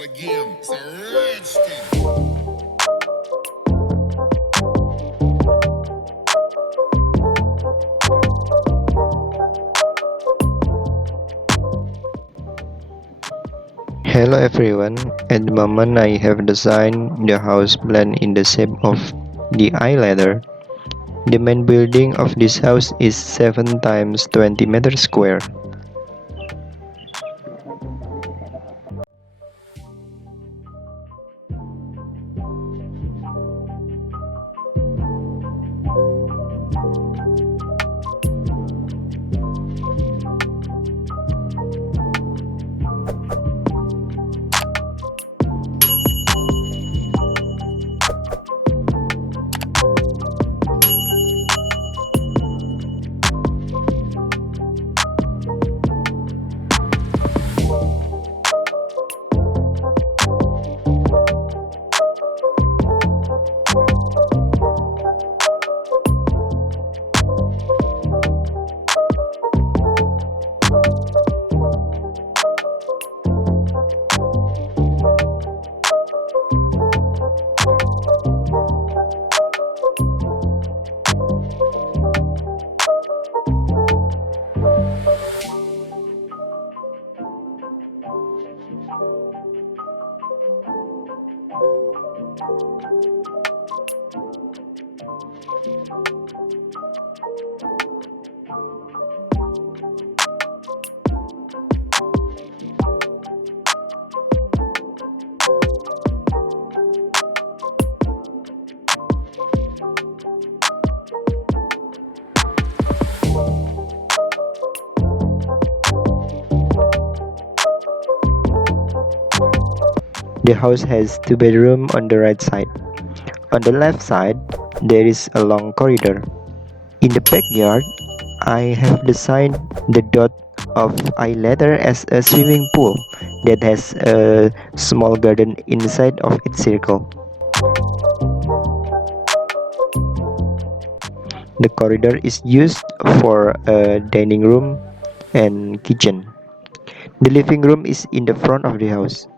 start again. It's a rich thing. Hello everyone, at the moment I have designed the house plan in the shape of the eye ladder. The main building of this house is 7 times 20 meters square. The house has 2 bedrooms on the right side. On the left side, there is a long corridor. In the backyard, I have designed the dot of eye ladder as a swimming pool that has a small garden inside of its circle. The corridor is used for a dining room and kitchen. The living room is in the front of the house.